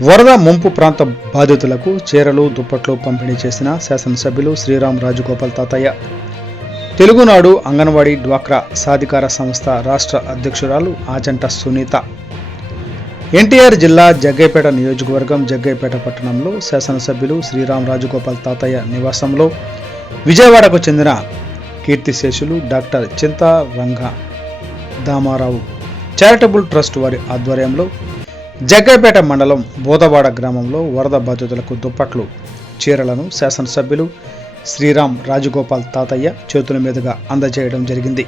వరద ముంపు ప్రాంత బాధితులకు చీరలు దుప్పట్లు పంపిణీ చేసిన శాసనసభ్యులు శ్రీరామ్ రాజగోపాల్ తాతయ్య. తెలుగునాడు అంగన్వాడీ డ్వాక్రా సాధికార సంస్థ రాష్ట్ర అధ్యక్షురాలు ఆచంట సునీత. ఎన్టీఆర్ జిల్లా జగ్గైపేట నియోజకవర్గం జగ్గైపేట పట్టణంలో శాసనసభ్యులు శ్రీరామ్ రాజగోపాల్ తాతయ్య నివాసంలో విజయవాడకు చెందిన కీర్తిశేషులు డాక్టర్ చింతా రంగ దామారావు చారిటబుల్ ట్రస్ట్ వారి ఆధ్వర్యంలో జగ్గైపేట మండలం బోదవాడ గ్రామంలో వరద బాధితులకు దుప్పట్లు, చీరలను శాసనసభ్యులు శ్రీరామ్ రాజగోపాల్ తాతయ్య చేతుల మీదుగా అందజేయడం జరిగింది.